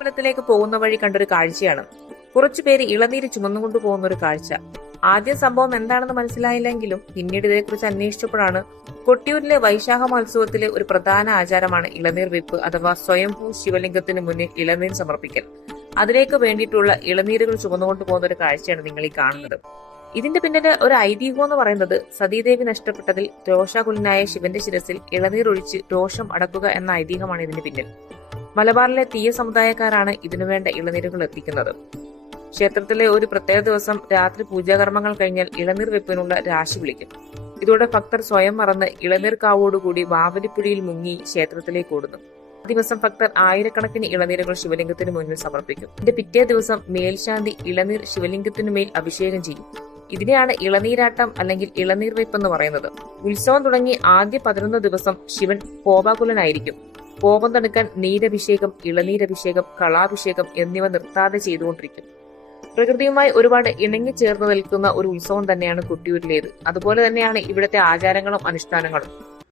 അമ്പലത്തിലേക്ക് പോകുന്ന വഴി കണ്ടൊരു കാഴ്ചയാണ്. കുറച്ചുപേര് ഇളനീര് ചുമന്നുകൊണ്ട് പോകുന്ന ഒരു കാഴ്ച. ആദ്യ സംഭവം എന്താണെന്ന് മനസ്സിലായില്ലെങ്കിലും പിന്നീട് ഇതേക്കുറിച്ച് അന്വേഷിച്ചപ്പോഴാണ് കൊട്ടിയൂരിലെ വൈശാഖ മഹോത്സവത്തിലെ ഒരു പ്രധാന ആചാരമാണ് ഇളനീർ വിപ്പ് അഥവാ സ്വയംഭൂ ശിവലിംഗത്തിന് മുന്നിൽ ഇളനീർ സമർപ്പിക്കൽ. അതിലേക്ക് വേണ്ടിയിട്ടുള്ള ഇളനീരുകൾ ചുമന്നുകൊണ്ട് പോകുന്ന ഒരു കാഴ്ചയാണ് നിങ്ങൾ ഈ കാണുന്നത്. ഇതിന്റെ പിന്നിലെ ഒരു ഐതിഹ്യം എന്ന് പറയുന്നത് സതീദേവി നഷ്ടപ്പെട്ടതിൽ രോഷാകുലനായ ശിവന്റെ ശിരസിൽ ഇളനീർ ഒഴിച്ച് രോഷം അടക്കുക എന്ന ഐതിഹ്യമാണ് ഇതിന്റെ പിന്നിൽ. മലബാറിലെ തീയ സമുദായക്കാരാണ് ഇതിനുവേണ്ട ഇളനീരുകൾ എത്തിക്കുന്നത്. ക്ഷേത്രത്തിലെ ഒരു പ്രത്യേക ദിവസം രാത്രി പൂജാകർമ്മങ്ങൾ കഴിഞ്ഞാൽ ഇളനീർ വെപ്പിനുള്ള രാശി വിളിക്കും. ഇതോടെ ഭക്തർ സ്വയം മറന്ന് ഇളനീർ കാവോടുകൂടി വാവലിപ്പുഴയിൽ മുങ്ങി ക്ഷേത്രത്തിലേക്ക് ഓടുന്നു. ദിവസം ഭക്തർ ആയിരക്കണക്കിന് ഇളനീരുകൾ ശിവലിംഗത്തിന് മുന്നിൽ സമർപ്പിക്കും. ഇതിന്റെ പിറ്റേ ദിവസം മേൽശാന്തി ഇളനീർ ശിവലിംഗത്തിനു മേൽ അഭിഷേകം ചെയ്യും. ഇതിനെയാണ് ഇളനീരാട്ടം അല്ലെങ്കിൽ ഇളനീർ വെപ്പ് എന്ന് പറയുന്നത്. ഉത്സവം തുടങ്ങി ആദ്യ പതിനൊന്ന് ദിവസം ശിവൻ കോപാകുലനായിരിക്കും. കോപം തണുക്കാൻ നീരഭിഷേകം ഇളനീരഭിഷേകം കളാഭിഷേകം എന്നിവ നിർത്താതെ ചെയ്തുകൊണ്ടിരിക്കും. പ്രകൃതിയുമായി ഒരുപാട് ഇണങ്ങി ചേർന്ന് നിൽക്കുന്ന ഒരു ഉത്സവം തന്നെയാണ് കുട്ടിയൂരിലേത്. അതുപോലെ തന്നെയാണ് ഇവിടുത്തെ ആചാരങ്ങളും അനുഷ്ഠാനങ്ങളും.